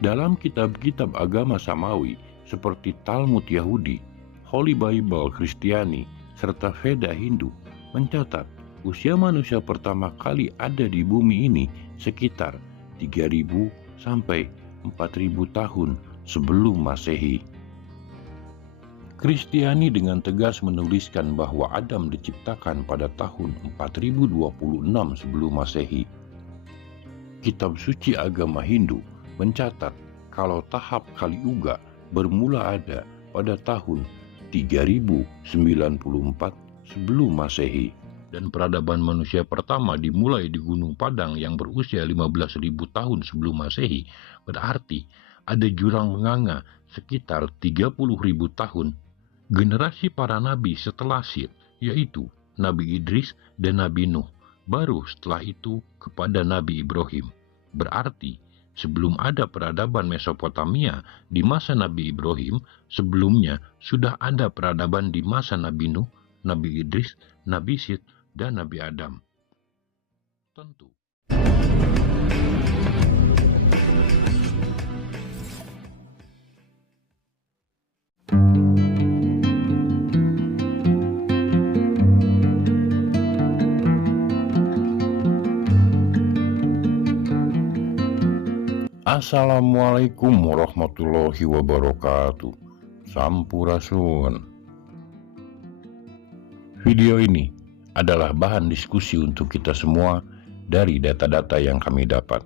Dalam kitab-kitab agama Samawi seperti Talmud Yahudi, Holy Bible Kristiani, serta Veda Hindu mencatat usia manusia pertama kali ada di bumi ini sekitar 3.000 sampai 4.000 tahun sebelum Masehi. Kristiani dengan tegas menuliskan bahwa Adam diciptakan pada tahun 4026 sebelum Masehi. Kitab suci agama Hindu mencatat kalau tahap Kali Yuga bermula ada pada tahun 3094 sebelum Masehi, dan peradaban manusia pertama dimulai di Gunung Padang yang berusia 15.000 tahun sebelum Masehi. Berarti ada jurang menganga sekitar 30.000 tahun. Generasi para nabi setelah Syed, yaitu Nabi Idris dan Nabi Nuh, baru setelah itu kepada Nabi Ibrahim. Berarti sebelum ada peradaban Mesopotamia di masa Nabi Ibrahim, sebelumnya sudah ada peradaban di masa Nabi Nuh, Nabi Idris, Nabi Syed, dan Nabi Adam. Tentu. Assalamualaikum warahmatullahi wabarakatuh. Sampurasun. Video ini adalah bahan diskusi untuk kita semua dari data-data yang kami dapat.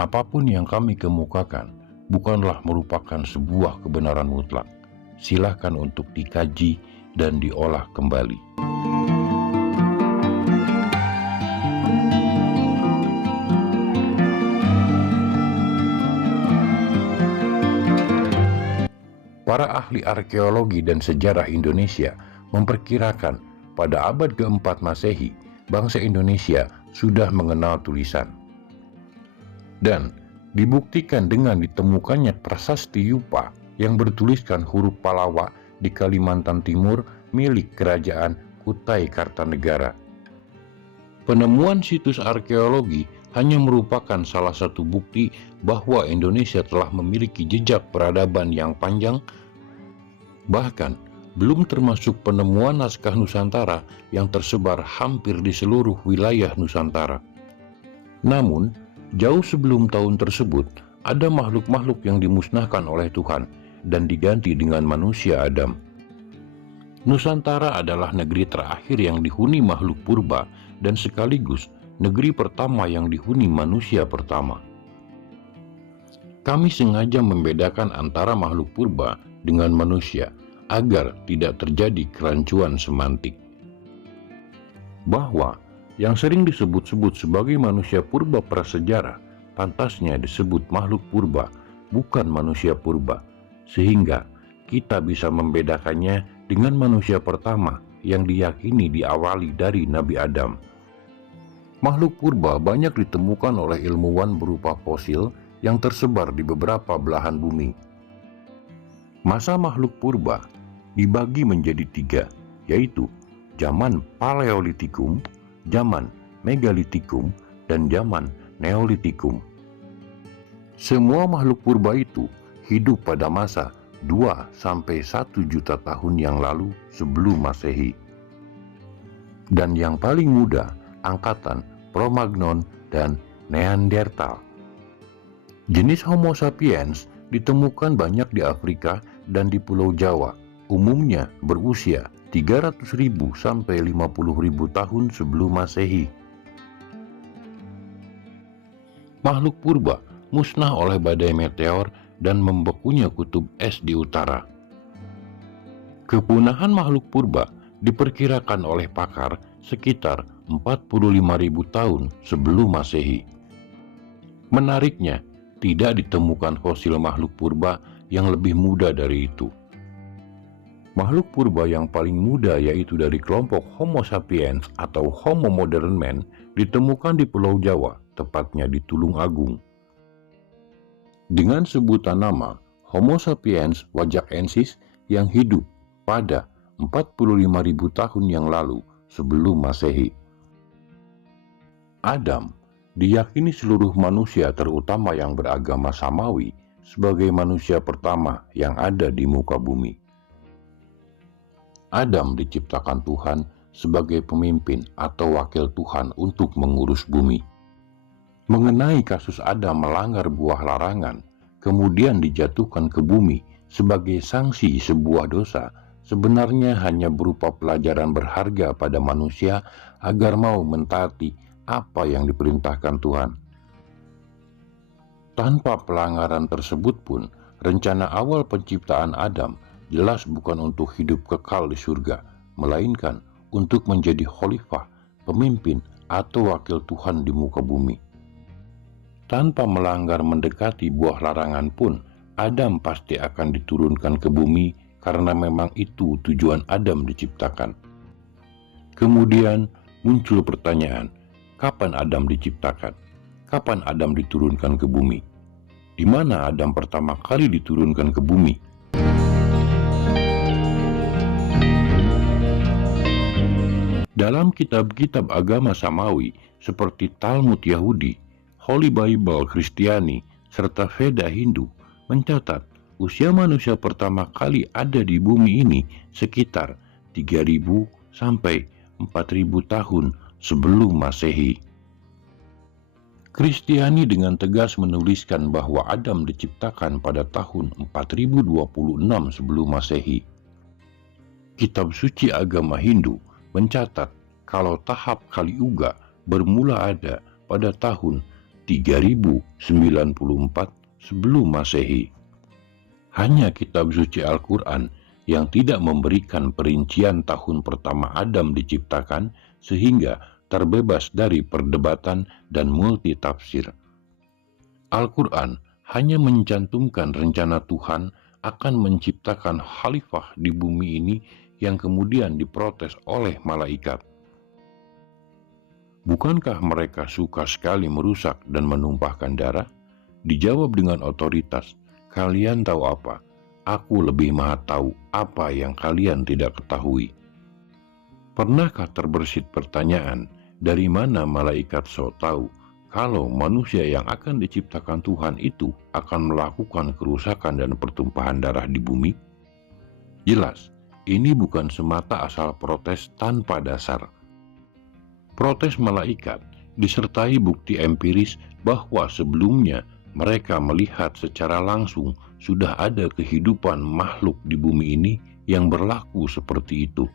Apapun yang kami kemukakan bukanlah merupakan sebuah kebenaran mutlak. Silakan untuk dikaji dan diolah kembali. Para ahli arkeologi dan sejarah Indonesia memperkirakan pada abad ke-4 Masehi, bangsa Indonesia sudah mengenal tulisan. Dan dibuktikan dengan ditemukannya prasasti Yupa yang bertuliskan huruf Palawa di Kalimantan Timur milik Kerajaan Kutai Kartanegara. Penemuan situs arkeologi hanya merupakan salah satu bukti bahwa Indonesia telah memiliki jejak peradaban yang panjang. Bahkan, belum termasuk penemuan naskah Nusantara yang tersebar hampir di seluruh wilayah Nusantara. Namun, jauh sebelum tahun tersebut, ada makhluk-makhluk yang dimusnahkan oleh Tuhan dan diganti dengan manusia Adam. Nusantara adalah negeri terakhir yang dihuni makhluk purba dan sekaligus negeri pertama yang dihuni manusia pertama. Kami sengaja membedakan antara makhluk purba dengan manusia agar tidak terjadi kerancuan semantik. Bahwa yang sering disebut-sebut sebagai manusia purba prasejarah pantasnya disebut makhluk purba, bukan manusia purba, sehingga kita bisa membedakannya dengan manusia pertama yang diyakini diawali dari Nabi Adam. Makhluk purba banyak ditemukan oleh ilmuwan berupa fosil yang tersebar di beberapa belahan bumi. Masa makhluk purba dibagi menjadi 3, yaitu zaman Paleolitikum, zaman Megalitikum, dan zaman Neolitikum. Semua makhluk purba itu hidup pada masa 2-1 juta tahun yang lalu sebelum Masehi. Dan yang paling muda, angkatan Cro-Magnon dan Neanderthal. Jenis Homo sapiens ditemukan banyak di Afrika dan di Pulau Jawa, umumnya berusia 300.000 sampai 50.000 tahun sebelum Masehi. Makhluk purba musnah oleh badai meteor dan membekunya kutub es di utara. Kepunahan makhluk purba diperkirakan oleh pakar sekitar 45.000 tahun sebelum Masehi. Menariknya, tidak ditemukan fosil makhluk purba yang lebih muda dari itu. Makhluk purba yang paling muda, yaitu dari kelompok Homo sapiens atau Homo modern man, ditemukan di Pulau Jawa, tepatnya di Tulung Agung. Dengan sebutan nama Homo sapiens wajakensis yang hidup pada 45.000 tahun yang lalu sebelum Masehi. Adam Diyakini seluruh manusia, terutama yang beragama samawi, sebagai manusia pertama yang ada di muka bumi. Adam diciptakan Tuhan sebagai pemimpin atau wakil Tuhan untuk mengurus bumi. Mengenai kasus Adam melanggar buah larangan, kemudian dijatuhkan ke bumi sebagai sanksi sebuah dosa, sebenarnya hanya berupa pelajaran berharga pada manusia agar mau mentaati apa yang diperintahkan Tuhan. Tanpa pelanggaran tersebut pun, rencana awal penciptaan Adam jelas bukan untuk hidup kekal di surga, melainkan untuk menjadi khalifah, pemimpin, atau wakil Tuhan di muka bumi. Tanpa melanggar mendekati buah larangan pun, Adam pasti akan diturunkan ke bumi karena memang itu tujuan Adam diciptakan. Kemudian muncul pertanyaan, kapan Adam diciptakan? Kapan Adam diturunkan ke bumi? Di mana Adam pertama kali diturunkan ke bumi? Dalam kitab-kitab agama Samawi seperti Talmud Yahudi, Holy Bible Kristiani, serta Veda Hindu mencatat usia manusia pertama kali ada di bumi ini sekitar 3000 sampai 4000 tahun sebelum Masehi. Kristiani dengan tegas menuliskan bahwa Adam diciptakan pada tahun 4026 sebelum Masehi. Kitab suci agama Hindu mencatat kalau tahap Kali Yuga bermula ada pada tahun 3094 sebelum Masehi. Hanya kitab suci Al-Quran yang tidak memberikan perincian tahun pertama Adam diciptakan sehingga terbebas dari perdebatan dan multitafsir. Al-Quran hanya mencantumkan rencana Tuhan akan menciptakan khalifah di bumi ini yang kemudian diprotes oleh malaikat. Bukankah mereka suka sekali merusak dan menumpahkan darah? Dijawab dengan otoritas, kalian tahu apa? Aku lebih maha tahu apa yang kalian tidak ketahui. Pernahkah terbersit pertanyaan, dari mana malaikat so tahu kalau manusia yang akan diciptakan Tuhan itu akan melakukan kerusakan dan pertumpahan darah di bumi? Jelas, ini bukan semata asal protes tanpa dasar. Protes malaikat disertai bukti empiris bahwa sebelumnya mereka melihat secara langsung sudah ada kehidupan makhluk di bumi ini yang berlaku seperti itu,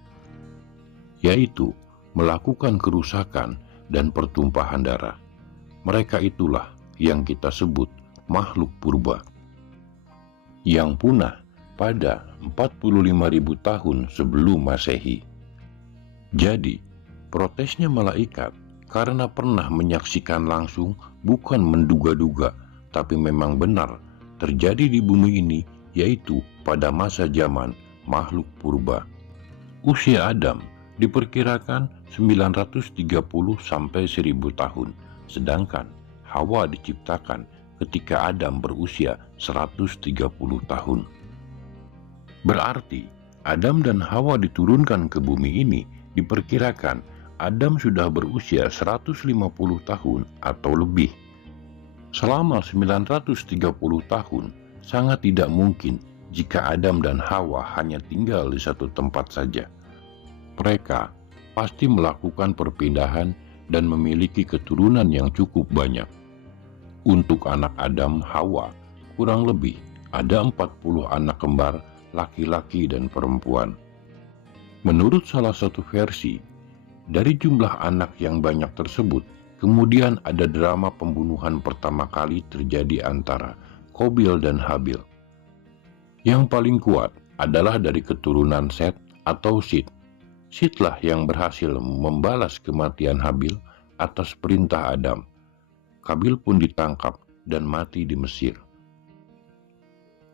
yaitu melakukan kerusakan dan pertumpahan darah. Mereka itulah yang kita sebut makhluk purba, yang punah pada 45.000 tahun sebelum Masehi. Jadi, protesnya malaikat karena pernah menyaksikan langsung, bukan menduga-duga, tapi memang benar terjadi di bumi ini, yaitu pada masa zaman makhluk purba. Usia Adam diperkirakan 930 sampai 1000 tahun, sedangkan Hawa diciptakan ketika Adam berusia 130 tahun. Berarti Adam dan Hawa diturunkan ke bumi ini diperkirakan Adam sudah berusia 150 tahun atau lebih. Selama 930 tahun, sangat tidak mungkin jika Adam dan Hawa hanya tinggal di satu tempat saja. Mereka pasti melakukan perpindahan dan memiliki keturunan yang cukup banyak. Untuk anak Adam Hawa, kurang lebih ada 40 anak kembar laki-laki dan perempuan. Menurut salah satu versi, dari jumlah anak yang banyak tersebut, kemudian ada drama pembunuhan pertama kali terjadi antara Qabil dan Habil. Yang paling kuat adalah dari keturunan Set atau Sid. Sidlah yang berhasil membalas kematian Habil atas perintah Adam. Qabil pun ditangkap dan mati di Mesir.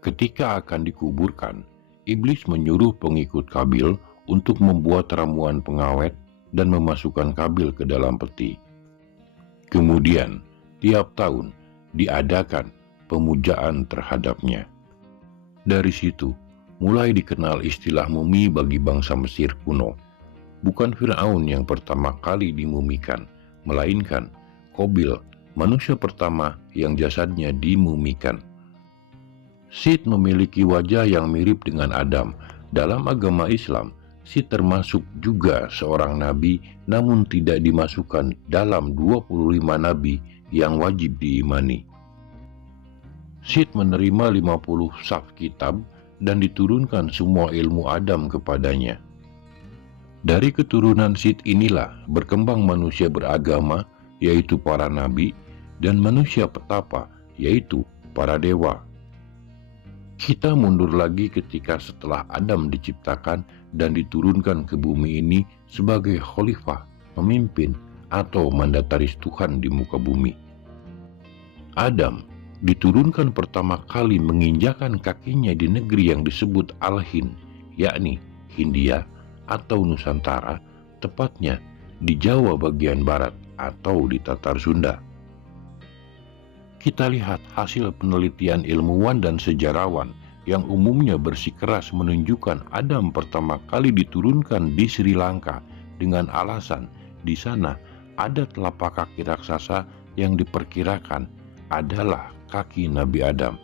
Ketika akan dikuburkan, iblis menyuruh pengikut Qabil untuk membuat ramuan pengawet dan memasukkan Qabil ke dalam peti. Kemudian, tiap tahun diadakan pemujaan terhadapnya. Dari situ, mulai dikenal istilah mumi bagi bangsa Mesir kuno. Bukan Firaun yang pertama kali dimumikan, melainkan Qabil manusia pertama yang jasadnya dimumikan. Sith memiliki wajah yang mirip dengan Adam. Dalam agama Islam, Sith termasuk juga seorang nabi, namun tidak dimasukkan dalam 25 nabi yang wajib diimani. Sith menerima 50 saf kitab dan diturunkan semua ilmu Adam kepadanya. Dari keturunan Sith inilah berkembang manusia beragama, yaitu para nabi, dan manusia petapa, yaitu para dewa. Kita mundur lagi ketika setelah Adam diciptakan dan diturunkan ke bumi ini sebagai khalifah, pemimpin, atau mandataris Tuhan di muka bumi. Adam diturunkan pertama kali menginjakan kakinya di negeri yang disebut Al-Hind, yakni Hindia atau Nusantara, tepatnya di Jawa bagian barat atau di Tatar Sunda. Kita lihat hasil penelitian ilmuwan dan sejarawan yang umumnya bersikeras menunjukkan Adam pertama kali diturunkan di Sri Lanka dengan alasan di sana ada telapak kaki raksasa yang diperkirakan adalah kaki Nabi Adam.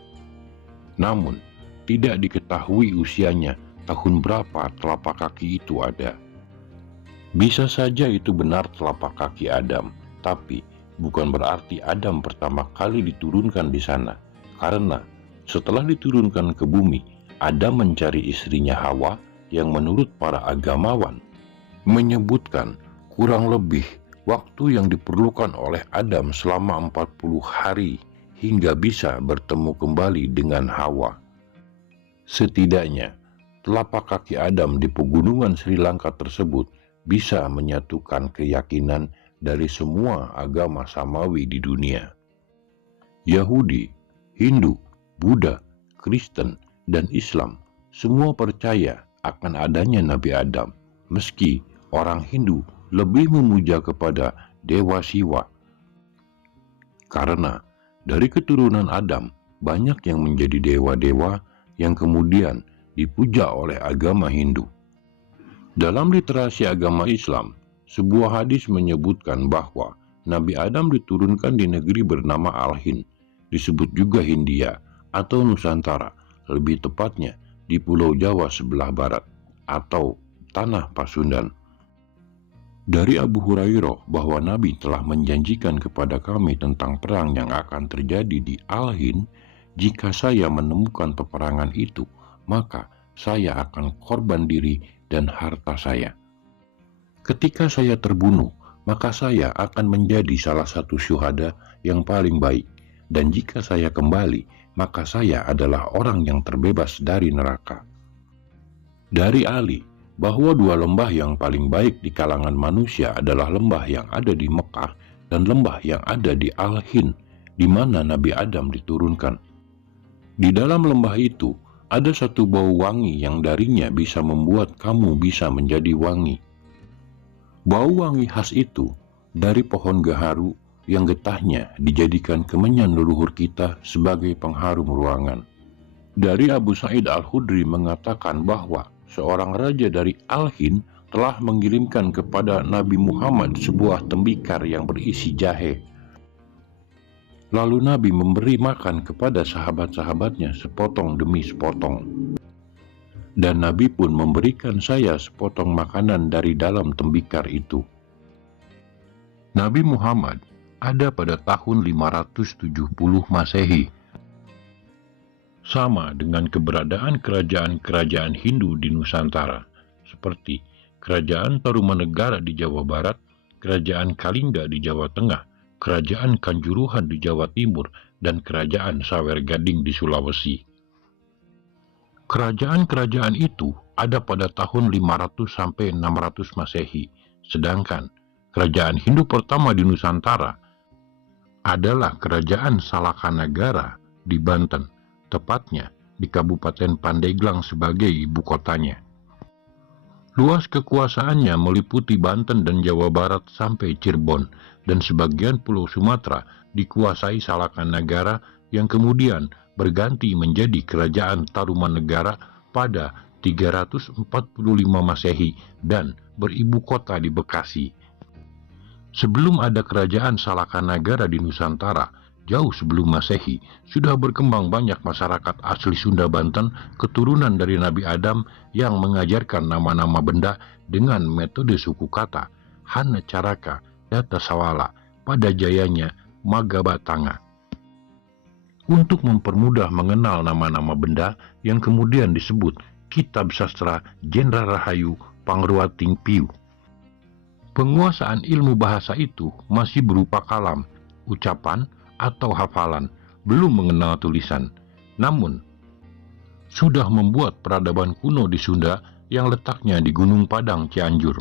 Namun, tidak diketahui usianya tahun berapa telapak kaki itu ada. Bisa saja itu benar telapak kaki Adam, tapi bukan berarti Adam pertama kali diturunkan di sana, karena setelah diturunkan ke bumi, Adam mencari istrinya Hawa yang menurut para agamawan menyebutkan kurang lebih waktu yang diperlukan oleh Adam selama 40 hari hingga bisa bertemu kembali dengan Hawa. Setidaknya, telapak kaki Adam di pegunungan Sri Lanka tersebut bisa menyatukan keyakinan dari semua agama samawi di dunia. Yahudi, Hindu, Buddha, Kristen, dan Islam semua percaya akan adanya Nabi Adam, meski orang Hindu lebih memuja kepada Dewa Siwa. Karena dari keturunan Adam banyak yang menjadi dewa-dewa yang kemudian dipuja oleh agama Hindu. Dalam literasi agama Islam, sebuah hadis menyebutkan bahwa Nabi Adam diturunkan di negeri bernama Al-Hind, disebut juga Hindia atau Nusantara, lebih tepatnya di Pulau Jawa sebelah barat atau Tanah Pasundan. Dari Abu Hurairah bahwa Nabi telah menjanjikan kepada kami tentang perang yang akan terjadi di Al-Hind, jika saya menemukan peperangan itu, maka saya akan korban diri dan harta saya. Ketika saya terbunuh, maka saya akan menjadi salah satu syuhada yang paling baik. Dan jika saya kembali, maka saya adalah orang yang terbebas dari neraka. Dari Ali, bahwa dua lembah yang paling baik di kalangan manusia adalah lembah yang ada di Mekah dan lembah yang ada di Al-Hind, di mana Nabi Adam diturunkan. Di dalam lembah itu, ada satu bau wangi yang darinya bisa membuat kamu bisa menjadi wangi. Bau wangi khas itu dari pohon gaharu yang getahnya dijadikan kemenyan leluhur kita sebagai pengharum ruangan. Dari Abu Sa'id Al-Khudri mengatakan bahwa seorang raja dari Al-Hind telah mengirimkan kepada Nabi Muhammad sebuah tembikar yang berisi jahe. Lalu Nabi memberi makan kepada sahabat-sahabatnya sepotong demi sepotong. Dan Nabi pun memberikan saya sepotong makanan dari dalam tembikar itu. Nabi Muhammad ada pada tahun 570 Masehi. Sama dengan keberadaan kerajaan-kerajaan Hindu di Nusantara, seperti Kerajaan Tarumanegara di Jawa Barat, Kerajaan Kalingga di Jawa Tengah, Kerajaan Kanjuruhan di Jawa Timur, dan Kerajaan Sawergading di Sulawesi. Kerajaan-kerajaan itu ada pada tahun 500 sampai 600 Masehi, sedangkan kerajaan Hindu pertama di Nusantara adalah Kerajaan Salakanagara di Banten, tepatnya di Kabupaten Pandeglang sebagai ibu kotanya. Luas kekuasaannya meliputi Banten dan Jawa Barat sampai Cirebon, dan sebagian Pulau Sumatera dikuasai Salakanagara yang kemudian berganti menjadi Kerajaan Tarumanegara pada 345 Masehi dan beribu kota di Bekasi. Sebelum ada kerajaan Salakanagara di Nusantara, jauh sebelum Masehi, sudah berkembang banyak masyarakat asli Sunda Banten keturunan dari Nabi Adam yang mengajarkan nama-nama benda dengan metode suku kata, Hana Caraka, Data Sawala, pada jayanya Magabatanga. Untuk mempermudah mengenal nama-nama benda yang kemudian disebut Kitab Sastra Jenderal Rahayu Pangruating Piu. Penguasaan ilmu bahasa itu masih berupa kalam, ucapan, atau hafalan, belum mengenal tulisan. Namun, sudah membuat peradaban kuno di Sunda yang letaknya di Gunung Padang, Cianjur.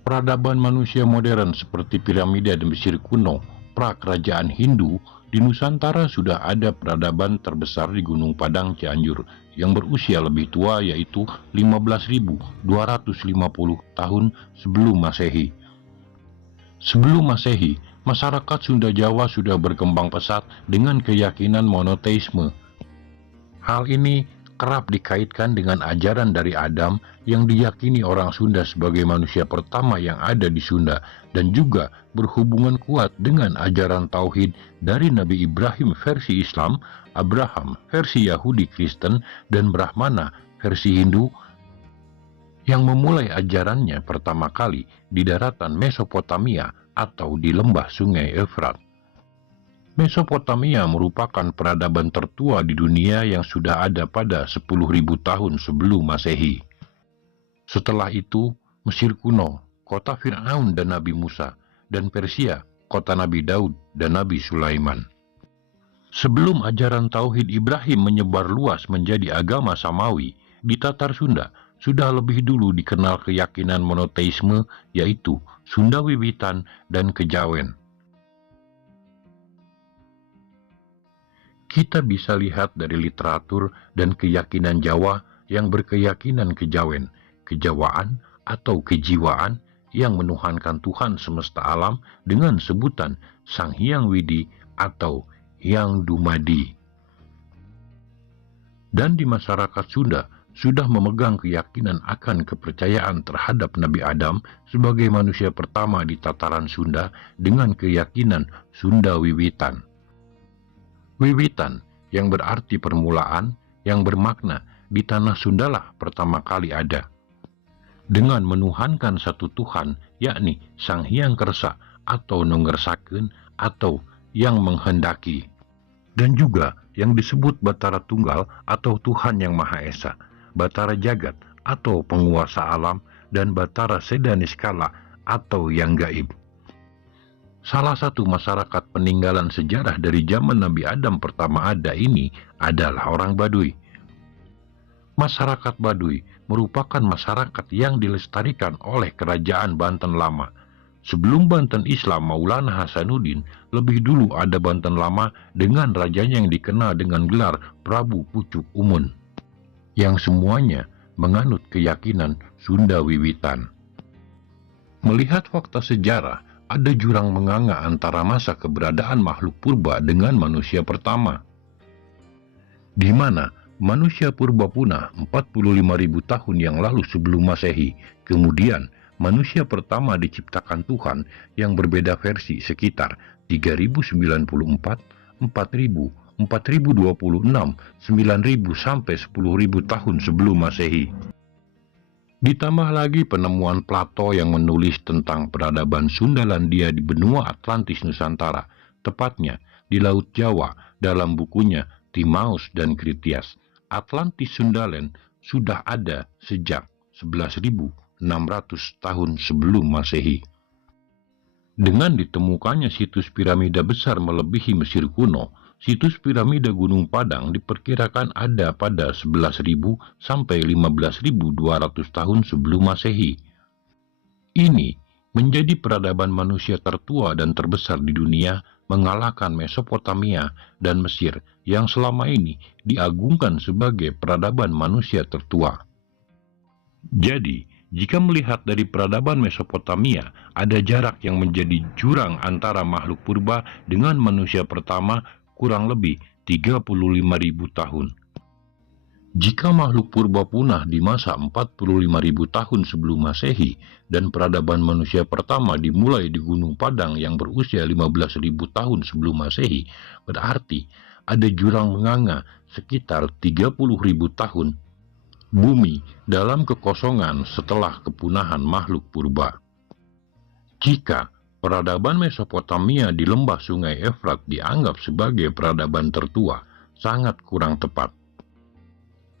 Peradaban manusia modern seperti piramida di Mesir kuno, pra-kerajaan Hindu, di Nusantara sudah ada peradaban terbesar di Gunung Padang, Cianjur, yang berusia lebih tua, yaitu 15.250 tahun sebelum Masehi. Sebelum Masehi, masyarakat Sunda Jawa sudah berkembang pesat dengan keyakinan monoteisme. Hal ini kerap dikaitkan dengan ajaran dari Adam yang diyakini orang Sunda sebagai manusia pertama yang ada di Sunda, dan juga berhubungan kuat dengan ajaran Tauhid dari Nabi Ibrahim versi Islam, Abraham versi Yahudi Kristen, dan Brahmana versi Hindu yang memulai ajarannya pertama kali di daratan Mesopotamia atau di lembah sungai Efrat. Mesopotamia merupakan peradaban tertua di dunia yang sudah ada pada 10.000 tahun sebelum Masehi. Setelah itu, Mesir kuno, kota Fir'aun dan Nabi Musa, dan Persia, kota Nabi Daud dan Nabi Sulaiman. Sebelum ajaran Tauhid Ibrahim menyebar luas menjadi agama Samawi, di Tatar Sunda sudah lebih dulu dikenal keyakinan monoteisme, yaitu Sunda Wiwitan dan Kejawen. Kita bisa lihat dari literatur dan keyakinan Jawa yang berkeyakinan kejawen, kejawaan atau kejiwaan yang menuhankan Tuhan semesta alam dengan sebutan Sang Hyang Widi atau Hyang Dumadi. Dan di masyarakat Sunda sudah memegang keyakinan akan kepercayaan terhadap Nabi Adam sebagai manusia pertama di tataran Sunda dengan keyakinan Sunda Wiwitan. Wiwitan yang berarti permulaan, yang bermakna di tanah Sundalah pertama kali ada. Dengan menuhankan satu Tuhan, yakni Sang Hyang Kersa atau Nonggersakeun atau yang menghendaki. Dan juga yang disebut Batara Tunggal atau Tuhan yang Maha Esa, Batara Jagat atau penguasa alam, dan Batara Sedaniskala atau yang gaib. Salah satu masyarakat peninggalan sejarah dari zaman Nabi Adam pertama ada ini adalah orang Baduy. Masyarakat Baduy merupakan masyarakat yang dilestarikan oleh Kerajaan Banten Lama. Sebelum Banten Islam Maulana Hasanuddin, lebih dulu ada Banten Lama dengan rajanya yang dikenal dengan gelar Prabu Pucuk Umun, yang semuanya menganut keyakinan Sunda Wiwitan. Melihat fakta sejarah, ada jurang menganga antara masa keberadaan makhluk purba dengan manusia pertama, di mana manusia purba punah 45.000 tahun yang lalu sebelum Masehi. Kemudian manusia pertama diciptakan Tuhan yang berbeda versi sekitar 3094, 4000, 4026, 9000 sampai 10.000 tahun sebelum Masehi. Ditambah lagi penemuan Plato yang menulis tentang peradaban Sundalandia di benua Atlantis Nusantara, tepatnya di Laut Jawa dalam bukunya Timaus dan Kritias. Atlantis Sundaland sudah ada sejak 11.600 tahun sebelum Masehi. Dengan ditemukannya situs piramida besar melebihi Mesir kuno, situs piramida Gunung Padang diperkirakan ada pada 11.000 sampai 15.200 tahun sebelum Masehi. Ini menjadi peradaban manusia tertua dan terbesar di dunia, mengalahkan Mesopotamia dan Mesir yang selama ini diagungkan sebagai peradaban manusia tertua. Jadi, jika melihat dari peradaban Mesopotamia, ada jarak yang menjadi jurang antara makhluk purba dengan manusia pertama kurang lebih 35.000 tahun. Jika makhluk purba punah di masa 45.000 tahun sebelum Masehi dan peradaban manusia pertama dimulai di Gunung Padang yang berusia 15.000 tahun sebelum Masehi, berarti ada jurang menganga sekitar 30.000 tahun bumi dalam kekosongan setelah kepunahan makhluk purba. Jika peradaban Mesopotamia di lembah Sungai Efrat dianggap sebagai peradaban tertua, sangat kurang tepat.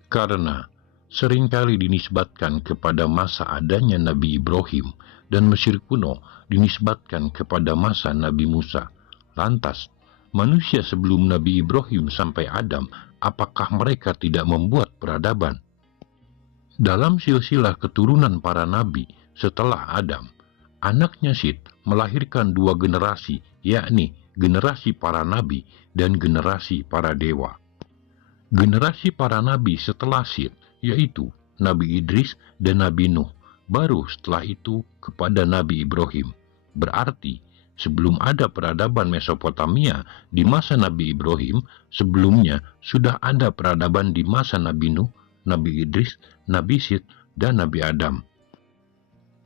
Karena seringkali dinisbatkan kepada masa adanya Nabi Ibrahim dan Mesir kuno dinisbatkan kepada masa Nabi Musa. Lantas, manusia sebelum Nabi Ibrahim sampai Adam, apakah mereka tidak membuat peradaban? Dalam silsilah keturunan para nabi setelah Adam, anaknya Sith melahirkan dua generasi, yakni generasi para nabi dan generasi para dewa. Generasi para nabi setelah Sith, yaitu Nabi Idris dan Nabi Nuh, baru setelah itu kepada Nabi Ibrahim. Berarti, sebelum ada peradaban Mesopotamia di masa Nabi Ibrahim, sebelumnya sudah ada peradaban di masa Nabi Nuh, Nabi Idris, Nabi Sith, dan Nabi Adam.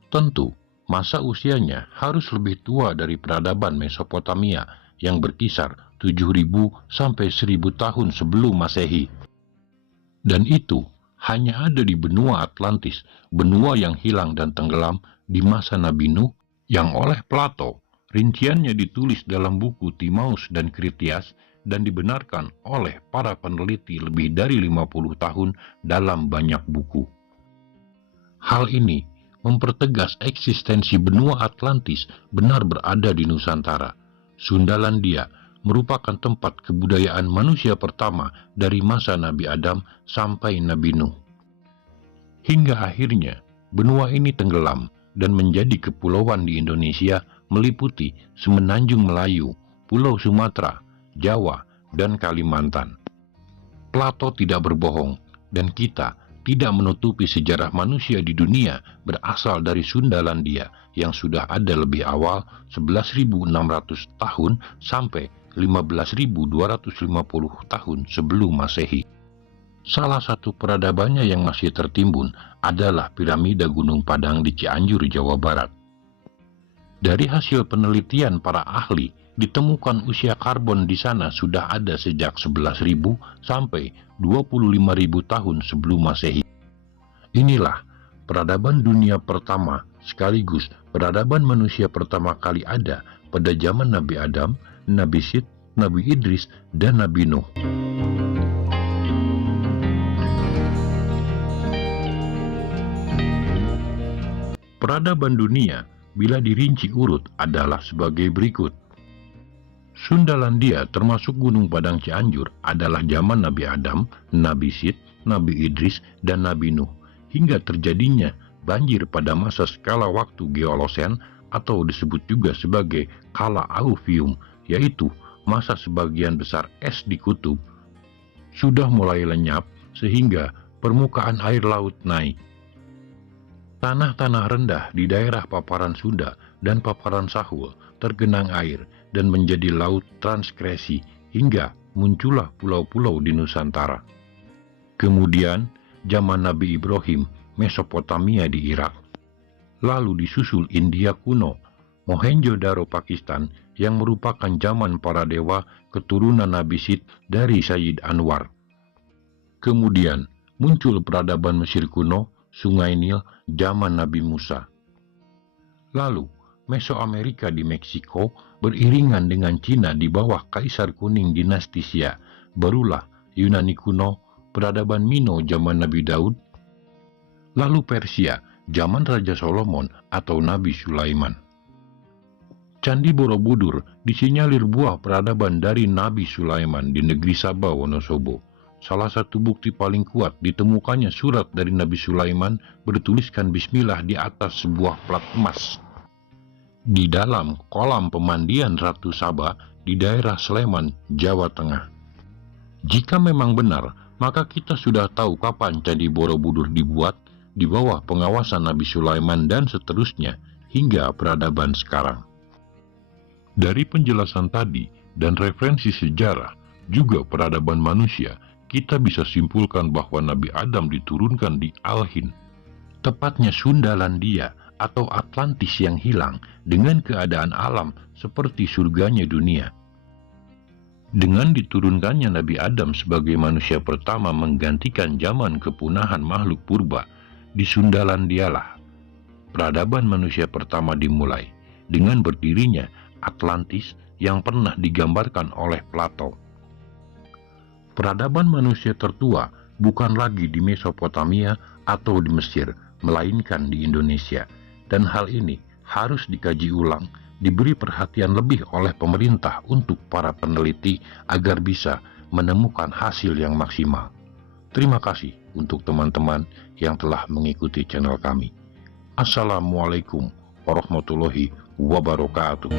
Tentu, masa usianya harus lebih tua dari peradaban Mesopotamia yang berkisar 7.000 sampai 1.000 tahun sebelum Masehi. Dan itu hanya ada di benua Atlantis, benua yang hilang dan tenggelam di masa Nabi Nuh, yang oleh Plato rinciannya ditulis dalam buku Timaeus dan Kritias dan dibenarkan oleh para peneliti lebih dari 50 tahun dalam banyak buku. Hal ini mempertegas eksistensi benua Atlantis benar berada di Nusantara. Sundalandia merupakan tempat kebudayaan manusia pertama dari masa Nabi Adam sampai Nabi Nuh. Hingga akhirnya benua ini tenggelam dan menjadi kepulauan di Indonesia meliputi Semenanjung Melayu, Pulau Sumatera, Jawa, dan Kalimantan. Plato tidak berbohong dan kita tidak menutupi sejarah manusia di dunia berasal dari Sundalandia yang sudah ada lebih awal 11.600 tahun sampai 15.250 tahun sebelum Masehi. Salah satu peradabannya yang masih tertimbun adalah piramida Gunung Padang di Cianjur, Jawa Barat. Dari hasil penelitian para ahli, ditemukan usia karbon di sana sudah ada sejak 11.000 sampai 25.000 tahun sebelum Masehi. Inilah peradaban dunia pertama sekaligus peradaban manusia pertama kali ada pada zaman Nabi Adam, Nabi Sith, Nabi Idris, dan Nabi Nuh. Peradaban dunia bila dirinci urut adalah sebagai berikut. Sundalandia termasuk Gunung Padang Cianjur adalah zaman Nabi Adam, Nabi Sith, Nabi Idris, dan Nabi Nuh, hingga terjadinya banjir pada masa skala waktu Geolosen atau disebut juga sebagai kala Alluvium, yaitu masa sebagian besar es di kutub sudah mulai lenyap sehingga permukaan air laut naik. Tanah-tanah rendah di daerah paparan Sunda dan paparan Sahul tergenang air dan menjadi laut transgresi hingga muncullah pulau-pulau di Nusantara. Kemudian zaman Nabi Ibrahim, Mesopotamia di Irak. Lalu disusul India kuno, Mohenjo-daro Pakistan yang merupakan zaman para dewa keturunan Nabi Sith dari Sayyid Anwar. Kemudian muncul peradaban Mesir kuno, Sungai Nil, zaman Nabi Musa. Lalu Mesoamerika di Meksiko beriringan dengan Cina di bawah Kaisar Kuning dinasti Xia. Barulah Yunani kuno, peradaban Mino zaman Nabi Daud. Lalu Persia, zaman Raja Solomon atau Nabi Sulaiman. Candi Borobudur disinyalir buah peradaban dari Nabi Sulaiman di negeri Sabah, Wonosobo. Salah satu bukti paling kuat ditemukannya surat dari Nabi Sulaiman bertuliskan Bismillah di atas sebuah plat emas di dalam kolam pemandian Ratu Sabah di daerah Sleman, Jawa Tengah. Jika memang benar, maka kita sudah tahu kapan Candi Borobudur dibuat di bawah pengawasan Nabi Sulaiman dan seterusnya hingga peradaban sekarang. Dari penjelasan tadi dan referensi sejarah juga peradaban manusia, kita bisa simpulkan bahwa Nabi Adam diturunkan di Al-Hind, tepatnya Sundalandia atau Atlantis yang hilang dengan keadaan alam seperti surganya dunia. Dengan diturunkannya Nabi Adam sebagai manusia pertama menggantikan zaman kepunahan makhluk purba, di Sundalandialah peradaban manusia pertama dimulai dengan berdirinya Atlantis yang pernah digambarkan oleh Plato. Peradaban manusia tertua bukan lagi di Mesopotamia atau di Mesir, melainkan di Indonesia. Dan hal ini harus dikaji ulang, diberi perhatian lebih oleh pemerintah untuk para peneliti agar bisa menemukan hasil yang maksimal. Terima kasih untuk teman-teman yang telah mengikuti channel kami. Assalamualaikum warahmatullahi wabarakatuh.